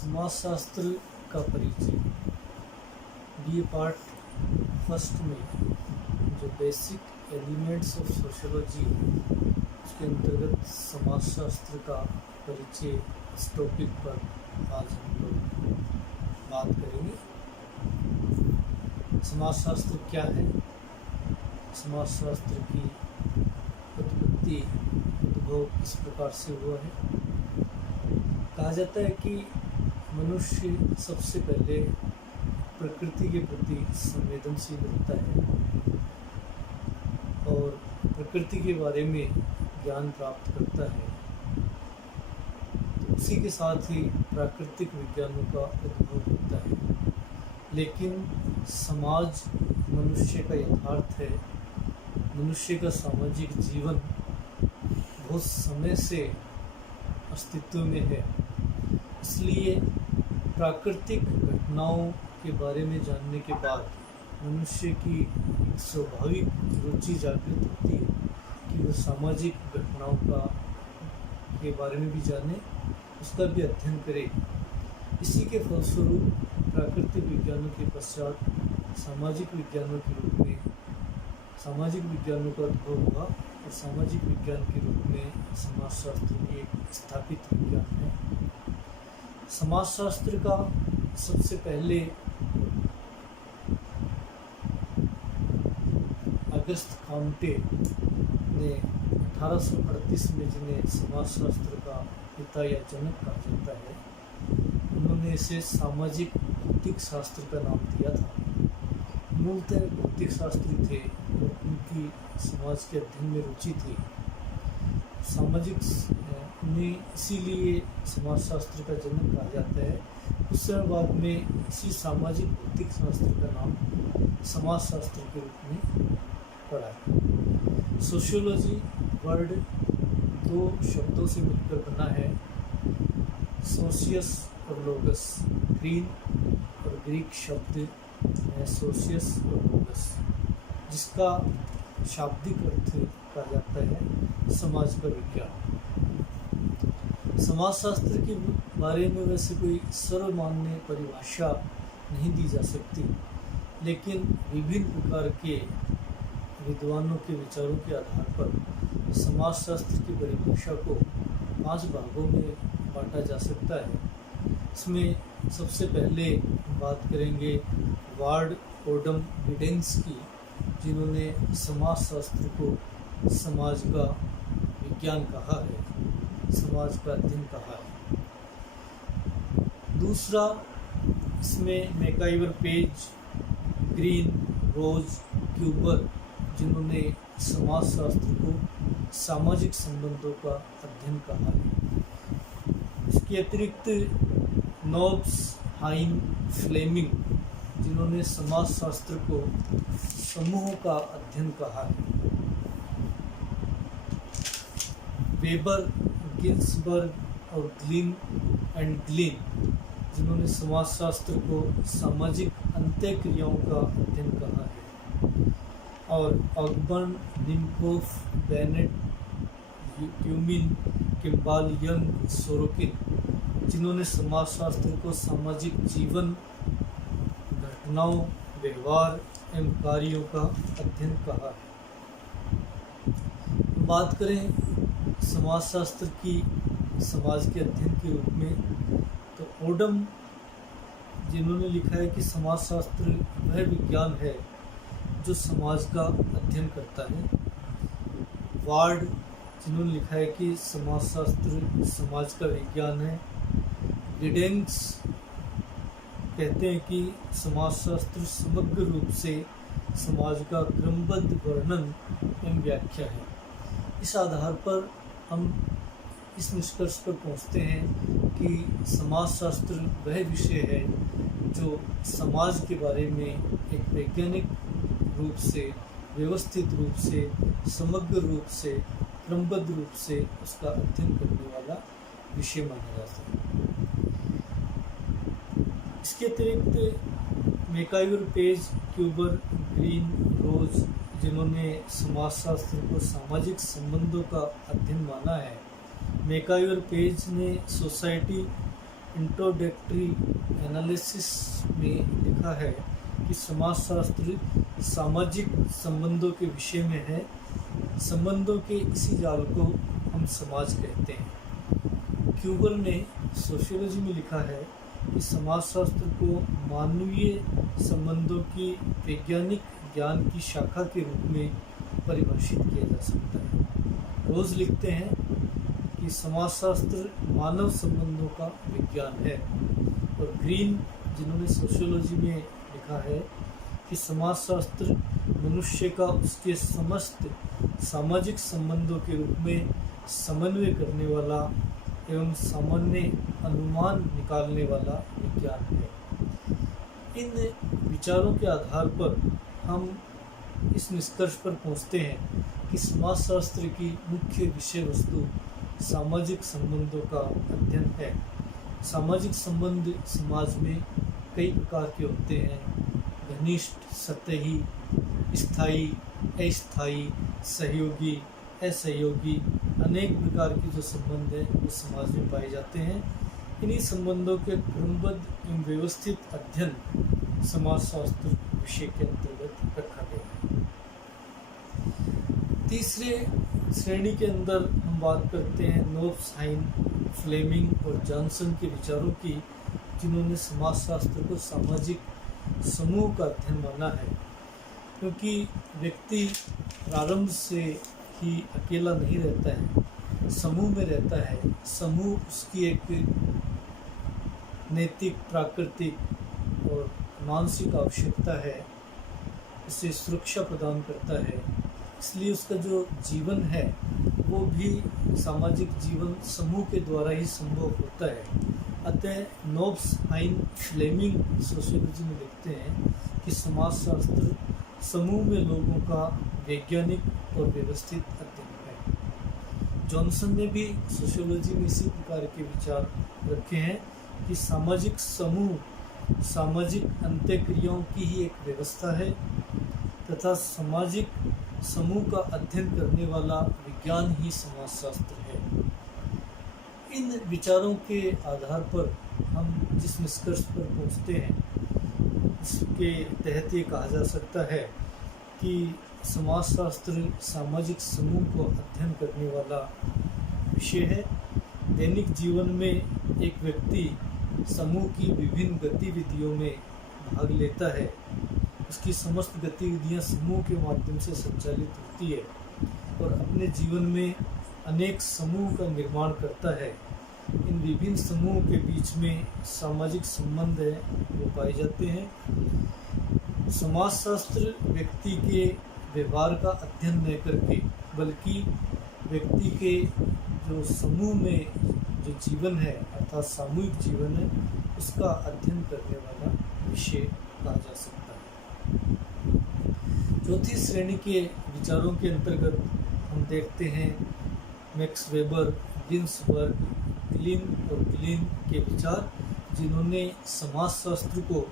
समाजशास्त्र का परिचय। बी पार्ट फर्स्ट में जो बेसिक एलिमेंट्स ऑफ सोशियोलॉजी उसके अंतर्गत समाजशास्त्र का परिचय इस टॉपिक पर आज हम लोग बात करेंगे। समाजशास्त्र क्या है, समाजशास्त्र की उत्पत्ति उद्भव इस प्रकार से हुआ है। कहा जाता है कि मनुष्य सबसे पहले प्रकृति के प्रति संवेदनशील होता है और प्रकृति के बारे में ज्ञान प्राप्त करता है। तो उसी के साथ ही प्राकृतिक विज्ञानों का उद्भव होता है। लेकिन समाज मनुष्य का यथार्थ है। मनुष्य का सामाजिक जीवन बहुत समय से अस्तित्व में है। इसलिए प्राकृतिक घटनाओं के बारे में जानने के बाद मनुष्य की एक स्वाभाविक रुचि जागृत होती है कि वो सामाजिक घटनाओं के बारे में भी जाने, उसका भी अध्ययन करे। इसी के फलस्वरूप प्राकृतिक विज्ञानों के पश्चात सामाजिक विज्ञानों के रूप में सामाजिक विज्ञानों का उद्भव हुआ और सामाजिक विज्ञान के रूप में समाजशास्त्र भी एक स्थापित विज्ञान है। समाजशास्त्र का सबसे पहले अगस्त काउंटे ने 1838 में, जिन्हें समाजशास्त्र का पिता या जनक कहा जाता है, उन्होंने इसे सामाजिक भौतिक शास्त्र का नाम दिया था। मूलतः भौतिक शास्त्री थे और उनकी समाज के अध्ययन में रुचि थी। सामाजिक ने इसीलिए समाजशास्त्र का जनक कहा जाता है। उस समय बाद में इसी सामाजिक भौतिक शास्त्र का नाम समाजशास्त्र के रूप में पड़ा है। सोशियोलॉजी वर्ड दो शब्दों से मिलकर बना है, सोशियस और लोगस। ग्रीन और ग्रीक शब्द है सोशियस और लोगस, जिसका शाब्दिक अर्थ कहा जाता है समाज का विज्ञान। समाजशास्त्र के बारे में वैसे कोई सर्वमान्य परिभाषा नहीं दी जा सकती, लेकिन विभिन्न प्रकार के विद्वानों के विचारों के आधार पर समाजशास्त्र की परिभाषा को 5 भागों में बांटा जा सकता है। इसमें सबसे पहले बात करेंगे वार्ड ओडम गिडेंस की, जिन्होंने समाजशास्त्र को समाज का विज्ञान कहा है, समाज का अध्ययन कहा है। दूसरा, इसमें मैकाइवर पेज, ग्रीन, रोज, क्यूबर, जिन्होंने समाजशास्त्र को सामाजिक संबंधों का अध्ययन कहा है। इसके अतिरिक्त नॉब्स, हाइन, फ्लेमिंग, जिन्होंने समाजशास्त्र को समूहों का अध्ययन कहा है। वेबर, गिन्सबर्ग और ग्लिन एंड ग्लिन, जिन्होंने समाजशास्त्र को सामाजिक अंत्यक्रियाओं का अध्ययन कहा है। और Ogburn, Nimkoff, Bennett, Tumin, Kimball, Young, Sorokin, जिन्होंने समाजशास्त्र को सामाजिक जीवन, घटनाओं, व्यवहार एवं कार्यों का अध्ययन कहा है। बात करें समाजशास्त्र की समाज के अध्ययन के रूप में, तो ओडम, जिन्होंने लिखा है कि समाजशास्त्र वह विज्ञान है जो समाज का अध्ययन करता है। वार्ड, जिन्होंने लिखा है कि समाजशास्त्र समाज का विज्ञान है। गिडेंस कहते हैं कि समाजशास्त्र समग्र रूप से समाज का क्रमबद्ध वर्णन एवं व्याख्या है। इस आधार पर हम इस निष्कर्ष पर पहुंचते हैं कि समाजशास्त्र वह विषय है जो समाज के बारे में एक वैज्ञानिक रूप से, व्यवस्थित रूप से, समग्र रूप से, क्रमबद्ध रूप से उसका अध्ययन करने वाला विषय माना जाता है। इसके अतिरिक्त मैकाइवर पेज, क्यूबर, ग्रीन, रोज, जिन्होंने समाजशास्त्र को सामाजिक संबंधों का अध्ययन माना है। मैकाइवर पेज ने सोसाइटी इंट्रोडक्टरी एनालिसिस में लिखा है कि समाजशास्त्र सामाजिक संबंधों के विषय में है। संबंधों के इसी जाल को हम समाज कहते हैं। क्यूबर ने सोशियोलॉजी में लिखा है कि समाजशास्त्र को मानवीय संबंधों की वैज्ञानिक ज्ञान की शाखा के रूप में परिभाषित किया जा सकता है। रोज लिखते हैं कि समाजशास्त्र मानव संबंधों का विज्ञान है। और ग्रीन, जिन्होंने सोशियोलॉजी में लिखा है कि समाजशास्त्र मनुष्य का उसके समस्त सामाजिक संबंधों के रूप में समन्वय करने वाला एवं सामान्य अनुमान निकालने वाला विज्ञान है। इन विचारों के आधार पर हम इस निष्कर्ष पर पहुंचते हैं कि समाजशास्त्र की मुख्य विषय वस्तु सामाजिक संबंधों का अध्ययन है। सामाजिक संबंध समाज में कई प्रकार के होते हैं। घनिष्ठ, सतही, स्थायी, अस्थायी, सहयोगी, असहयोगी, अनेक प्रकार के जो संबंध हैं वो समाज में पाए जाते हैं। इन्हीं संबंधों के क्रमबद्ध एवं व्यवस्थित अध्ययन समाजशास्त्र विषय के अंतर्गत रखा गया है। तीसरे श्रेणी के अंदर हम बात करते हैं नोब्स, हाइन, फ्लेमिंग और जॉनसन के विचारों की, जिन्होंने समाजशास्त्र को सामाजिक समूह का अध्ययन माना है। क्योंकि व्यक्ति प्रारंभ से ही अकेला नहीं रहता है, समूह में रहता है। समूह उसकी एक नैतिक, प्राकृतिक और मानसिक आवश्यकता है, उसे सुरक्षा प्रदान करता है। इसलिए उसका जो जीवन है वो भी सामाजिक जीवन समूह के द्वारा ही संभव होता है। अतः नोब्स, हाइन, फ्लेमिंग सोशियोलॉजी में लिखते हैं कि समाजशास्त्र समूह में लोगों का वैज्ञानिक और व्यवस्थित अध्ययन है। जॉनसन ने भी सोशियोलॉजी में इसी प्रकार के विचार रखे हैं कि सामाजिक समूह सामाजिक अंत्यक्रियाओं की ही एक व्यवस्था है तथा सामाजिक समूह का अध्ययन करने वाला विज्ञान ही समाजशास्त्र है। इन विचारों के आधार पर हम जिस निष्कर्ष पर पहुंचते हैं इसके तहत ये कहा जा सकता है कि समाजशास्त्र सामाजिक समूह को अध्ययन करने वाला विषय है। दैनिक जीवन में एक व्यक्ति समूह की विभिन्न गतिविधियों में भाग लेता है। उसकी समस्त गतिविधियां समूह के माध्यम से संचालित होती है और अपने जीवन में अनेक समूह का निर्माण करता है। इन विभिन्न समूह के बीच में सामाजिक संबंध है वो पाए जाते हैं। समाजशास्त्र व्यक्ति के व्यवहार का अध्ययन न करके बल्कि व्यक्ति के जो समूह में जो जीवन है अर्थात सामूहिक जीवन है उसका अध्ययन करने वाला विषय कहा जा सकता है। चौथी श्रेणी के विचारों के अंतर्गत हम देखते हैं मैक्स वेबर, गिन्सबर्ग, ग्लिन और ग्लिन के विचार, जिन्होंने समाजशास्त्र को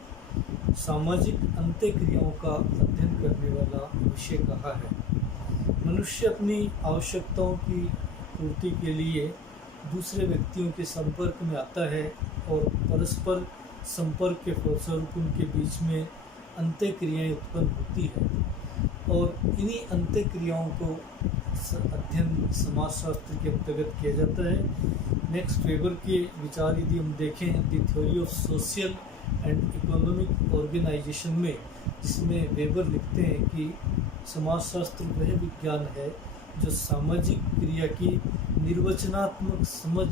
सामाजिक अंत्यक्रियाओं का अध्ययन करने वाला विषय कहा है। मनुष्य अपनी आवश्यकताओं की पूर्ति के लिए दूसरे व्यक्तियों के संपर्क में आता है और परस्पर संपर्क के फलस्वरूप उनके बीच में अंत्यक्रियाएं उत्पन्न होती है और इन्हीं अंत्यक्रियाओं को अध्ययन समाजशास्त्र के अंतर्गत किया जाता है। मैक्स वेबर के विचार यदि हम देखें the theory of social and economic organization में, जिसमें वेबर लिखते हैं कि समाजशास्त्र वह विज्ञान है जो सामाजिक क्रिया की निर्वचनात्मक समझ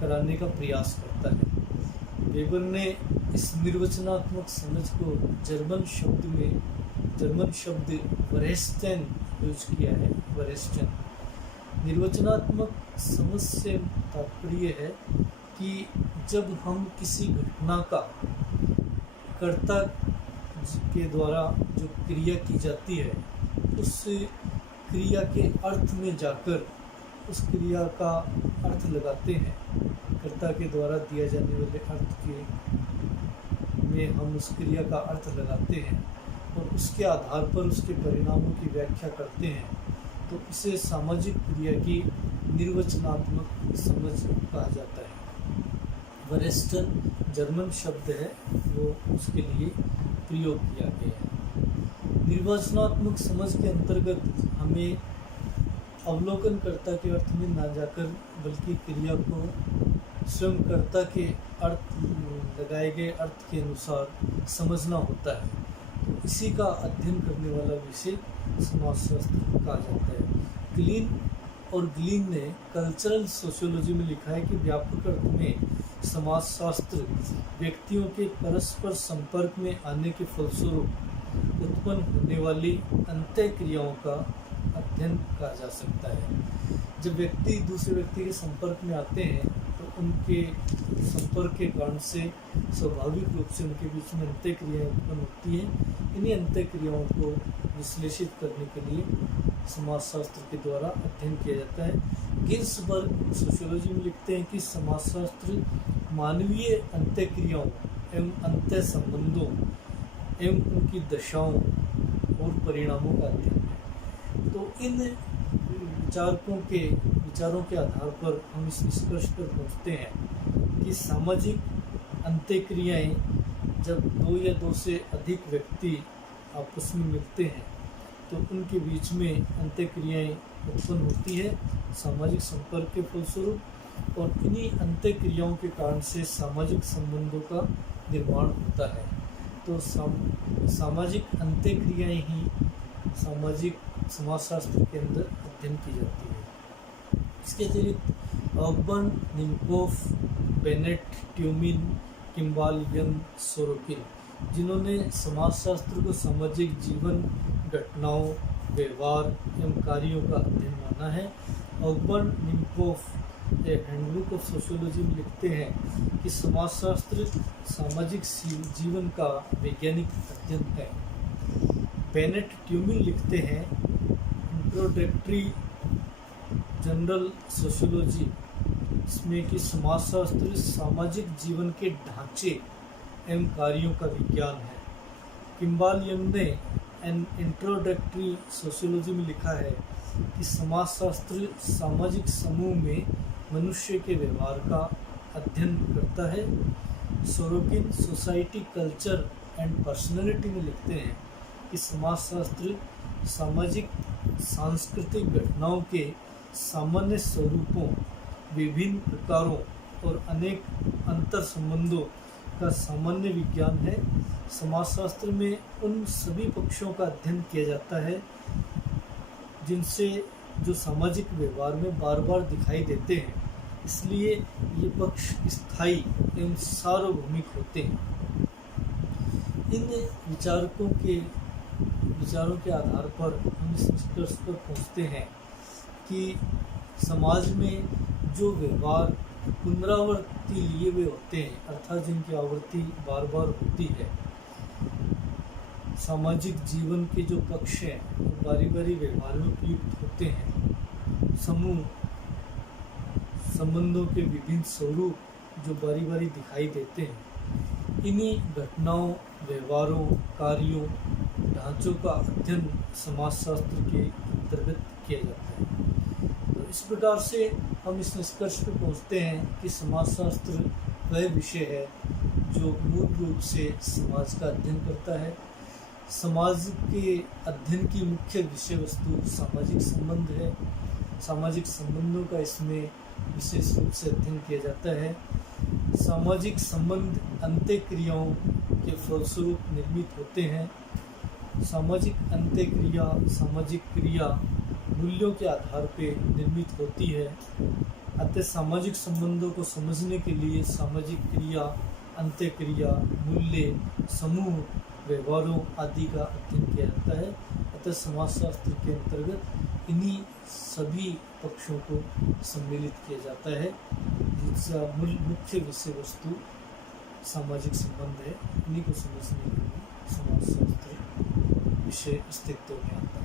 कराने का प्रयास करता है। वेबर ने इस निर्वचनात्मक समझ को जर्मन शब्द वरेस्टेन यूज किया है। वरेस्टेन निर्वचनात्मक समझ से तात्पर्य है कि जब हम किसी घटना का कर्ता के द्वारा जो क्रिया की जाती है उस क्रिया के अर्थ में जाकर उस क्रिया का अर्थ लगाते हैं। कर्ता के द्वारा दिया जाने वाले अर्थ के में हम उस क्रिया का अर्थ लगाते हैं और उसके आधार पर उसके परिणामों की व्याख्या करते हैं, तो इसे सामाजिक क्रिया की निर्वचनात्मक समझ कहा जाता है। वेस्टर्न जर्मन शब्द है, वो उसके लिए प्रयोग किया गया है। निर्वचनात्मक समझ के अंतर्गत हमें अवलोकनकर्ता के अर्थ में ना जाकर बल्कि क्रिया को स्वयं कर्ता के अर्थ लगाए गए अर्थ के अनुसार समझना होता है। तो इसी का अध्ययन करने वाला विषय समाजशास्त्र कहा जाता है। क्लीन और ग्लीन ने कल्चरल सोशियोलॉजी में लिखा है कि व्यापक अर्थ में समाजशास्त्र व्यक्तियों के परस्पर संपर्क में आने के फलस्वरूप उत्पन्न होने वाली अंतः क्रियाओं का अध्ययन कहा जा सकता है। जब व्यक्ति दूसरे व्यक्ति के संपर्क में आते हैं तो उनके संपर्क के कारण से स्वाभाविक रूप से उनके बीच में अंतः क्रियाएं उत्पन्न होती हैं। इन्हीं अंतः क्रियाओं को विश्लेषित करने के लिए समाजशास्त्र के द्वारा अध्ययन किया जाता है। गिन्सबर्ग सोशियोलॉजी में लिखते हैं कि समाजशास्त्र मानवीय अंतः क्रियाओं एवं अंतः संबंधों एवं उनकी दशाओं और परिणामों का अध्ययन है। तो इन विचारों के आधार पर हम इस निष्कर्ष पर पहुंचते हैं कि सामाजिक अंतःक्रियाएं जब दो या दो से अधिक व्यक्ति आपस में मिलते हैं तो उनके बीच में अंतःक्रियाएं उत्पन्न होती है सामाजिक संपर्क के फलस्वरूप, और इन्हीं अंतःक्रियाओं के कारण से सामाजिक संबंधों का निर्माण होता है। तो सामाजिक अंतःक्रियाएं ही समाजशास्त्र के अंदर अध्ययन की जाती है। इसके अतिरिक्त Ogburn, Nimkoff, Bennett, Tumin, Kimball, Young, Sorokin, जिन्होंने समाजशास्त्र को सामाजिक जीवन, घटनाओं, व्यवहार एवं कार्यों का अध्ययन माना है। ऑकबर्न, निम्कोफ हैंडबुक ऑफ सोशियोलॉजी में लिखते हैं कि समाजशास्त्र सामाजिक जीवन का वैज्ञानिक अध्ययन है। बेनेट ट्यूमिन लिखते हैं इंट्रोडक्टरी जनरल सोशियोलॉजी इसमें कि समाजशास्त्र सामाजिक जीवन के ढांचे एवं कार्यों का विज्ञान है। किम्बाल यंग ने एन इंट्रोडक्टरी सोशियोलॉजी में लिखा है कि समाजशास्त्र सामाजिक समूह में मनुष्य के व्यवहार का अध्ययन करता है। Sorokin society, culture and personality में लिखते हैं कि समाजशास्त्र सामाजिक सांस्कृतिक घटनाओं के सामान्य स्वरूपों, विभिन्न प्रकारों और अनेक अंतर संबंधों का सामान्य विज्ञान है। समाजशास्त्र में उन सभी पक्षों का अध्ययन किया जाता है जिनसे जो सामाजिक व्यवहार में बार बार दिखाई देते हैं, इसलिए ये पक्ष स्थायी एवं सार्वभौमिक होते हैं। इन विचारों के आधार पर हम इस निष्कर्ष पर पहुंचते हैं कि समाज में जो व्यवहार पुनरावृत्ति लिए हुए होते हैं, अर्थात जिनकी आवृत्ति बार बार होती है, सामाजिक जीवन के जो पक्ष हैं वो बारी बारी व्यवहार में प्रयुक्त होते हैं। समूह संबंधों के विभिन्न स्वरूप जो बारी बारी दिखाई देते हैं, इन्हीं घटनाओं, व्यवहारों, कार्यों, ढांचों का अध्ययन समाजशास्त्र के अंतर्गत किया जाता है। तो इस प्रकार से हम इस निष्कर्ष पर पहुंचते हैं कि समाजशास्त्र वह विषय है जो मूल रूप से समाज का अध्ययन करता है। समाज के अध्ययन की मुख्य विषय वस्तु सामाजिक संबंध है। सामाजिक संबंधों का इसमें विशेष रूप से अध्ययन किया जाता है। सामाजिक संबंध अंतःक्रियाओं के फलस्वरूप निर्मित होते हैं। सामाजिक अंतःक्रिया, सामाजिक क्रिया मूल्यों के आधार पर निर्मित होती है। अतः सामाजिक संबंधों को समझने के लिए सामाजिक क्रिया, अंतःक्रिया, मूल्य, समूह, व्यवहारों आदि का अध्ययन किया जाता है। अतः समाजशास्त्र के अंतर्गत इन्हीं सभी पक्षों को सम्मिलित किया जाता है, जिसका मुख्य विषय वस्तु सामाजिक संबंध है। इन्हीं को समझने के लिए समाजशास्त्र विषय अस्तित्व में आता है।